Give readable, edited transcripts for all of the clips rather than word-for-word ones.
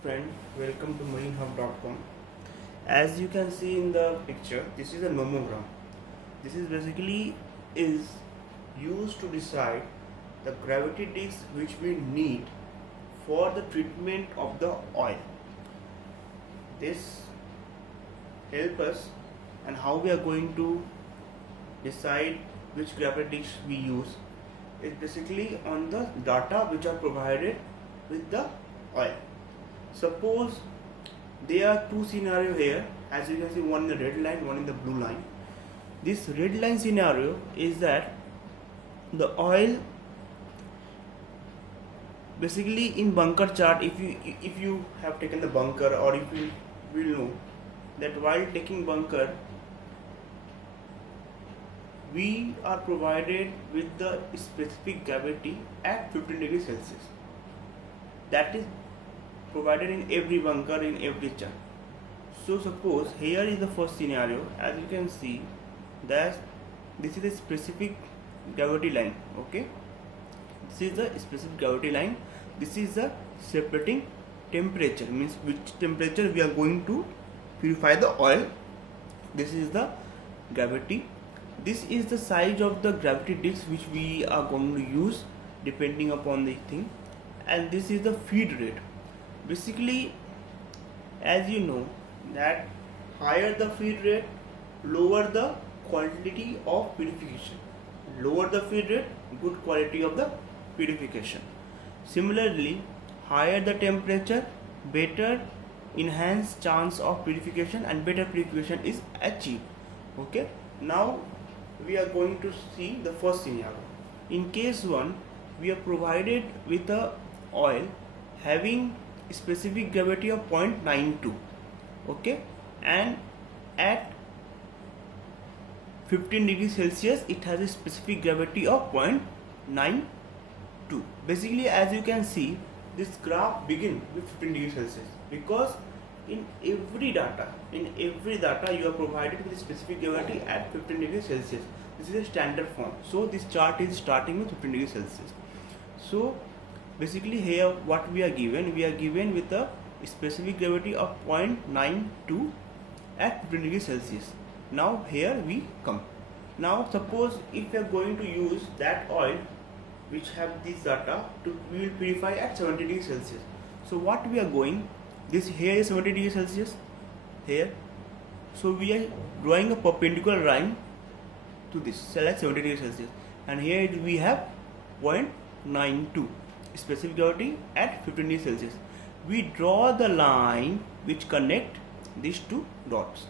Friend, welcome to marinehub.com. As you can see in the picture, this is a nomogram. This is basically is used to decide the gravity disk which we need for the treatment of the oil. This help us and how we are going to decide which gravity disk we use is basically on the data which are provided with the oil. Suppose there are two scenarios here, as you can see, one in the red line, one in the blue line. This red line scenario is that the oil basically in bunker chart, if you have taken the bunker, or if you will know that while taking bunker we are provided with the specific gravity at 15 degrees Celsius. That is provided in every bunker, in every chart. So suppose here is the first scenario. As you can see that this is a specific gravity line. Okay, this is the specific gravity line. This is the separating temperature, means which temperature we are going to purify the oil. This is the gravity. This is the size of the gravity disk which we are going to use depending upon the thing, and this is the feed rate. Basically, as you know that higher the feed rate, lower the quality of purification. Lower the feed rate, good quality of the purification. Similarly, higher the temperature, better enhanced chance of purification and better purification is achieved. Okay, now we are going to see the first scenario. In case 1, we are provided with a oil having specific gravity of 0.92. okay, and at 15 degrees Celsius it has a specific gravity of 0.92. Basically, as you can see, this graph begins with 15 degrees Celsius because in every data you are provided with a specific gravity at 15 degrees Celsius. This is a standard form, so this chart is starting with 15 degrees Celsius. So basically here what we are given with a specific gravity of 0.92 at 15 degrees Celsius. Now here we come. Now suppose if we are going to use that oil which have this data to, we will purify at 70 degrees Celsius. So what we are going, this here is 70 degrees Celsius here. So we are drawing a perpendicular line to this, select 70 degrees Celsius, and here we have 0.92 specific gravity at 15 degrees Celsius. We draw the line which connect these two dots.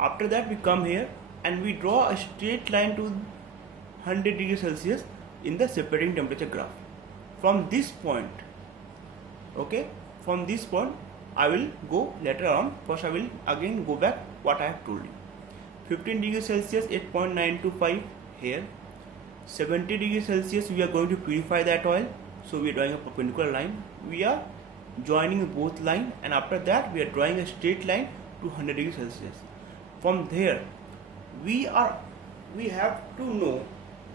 After that we come here and we draw a straight line to 100 degrees Celsius in the separating temperature graph. From this point, okay, from this point I will go later on. First I will again go back what I have told you. 15 degrees Celsius 8.925 here. 70 degrees Celsius we are going to purify that oil. So we are drawing a perpendicular line. We are joining both line, and after that we are drawing a straight line to 100 degrees Celsius. From there we have to know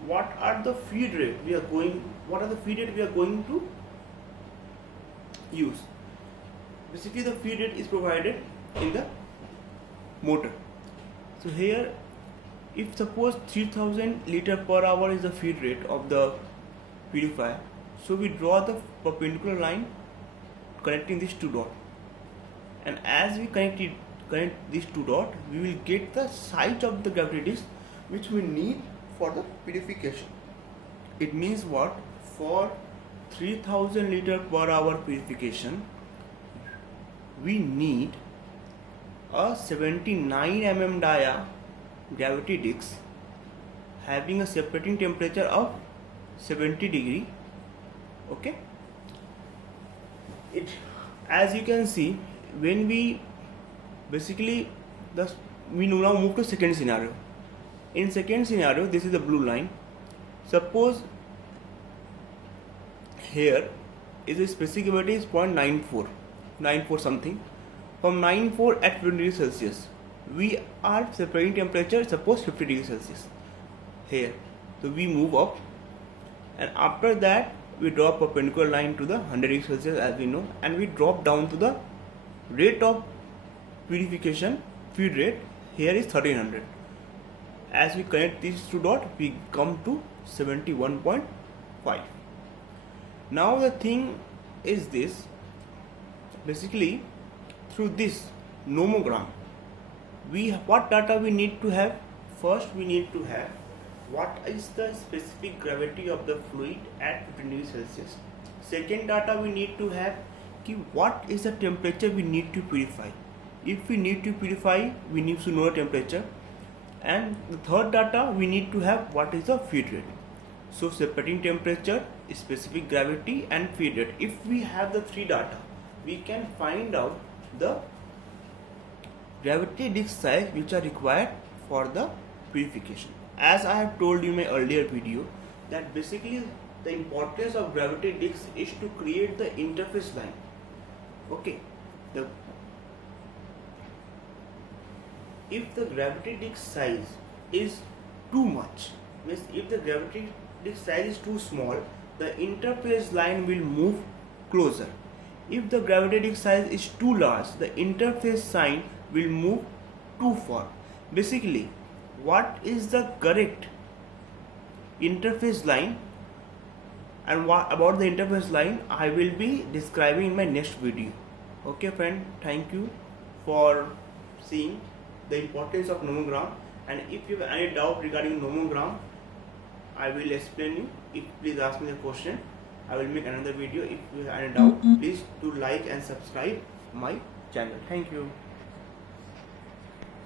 what are the feed rate we are going to use. Basically the feed rate is provided in the motor. So here, if suppose 3000 liter per hour is the feed rate of the purifier, so we draw the perpendicular line connecting these two dots, and as we connect these two dots, we will get the size of the gravity disk which we need for the purification. It means what? For 3000 liter per hour purification, we need a 79 mm dia gravity disk having a separating temperature of 70 degree. Okay, it, as you can see, when we basically we now move to second scenario. In second scenario, this is the blue line. Suppose here is a specific gravity is 0.94 something. From 94 at 20 degrees Celsius, we are separating temperature, suppose 50 degrees Celsius here. So we move up, and after that we draw a perpendicular line to the 100 degrees Celsius as we know, and we drop down to the rate of purification, feed rate. Here is 1300. As we connect these two dots, we come to 71.5. Now the thing is this, basically through this nomogram, what data we need to have? First we need to have what is the specific gravity of the fluid at 15 degrees Celsius. Second data we need to have what is the temperature we need to purify. If we need to purify, we need to know the temperature. And the third data we need to have what is the feed rate. So separating temperature, specific gravity and feed rate. If we have the three data, we can find out the gravity disk size which are required for the purification. As I have told you in my earlier video, that basically the importance of gravity disk is to create the interface line. Okay, if the gravity disk size is too much, means if the gravity disk size is too small, the interface line will move closer. If the gravity disk size is too large, the interface line will move too far. Basically, what is the correct interface line and what about the interface line I will be describing in my next video. Okay friend, thank you for seeing the importance of nomogram, and if you have any doubt regarding nomogram, I will explain you. If please ask me the question, I will make another video. If you have any doubt, please do like and subscribe my channel. Thank you.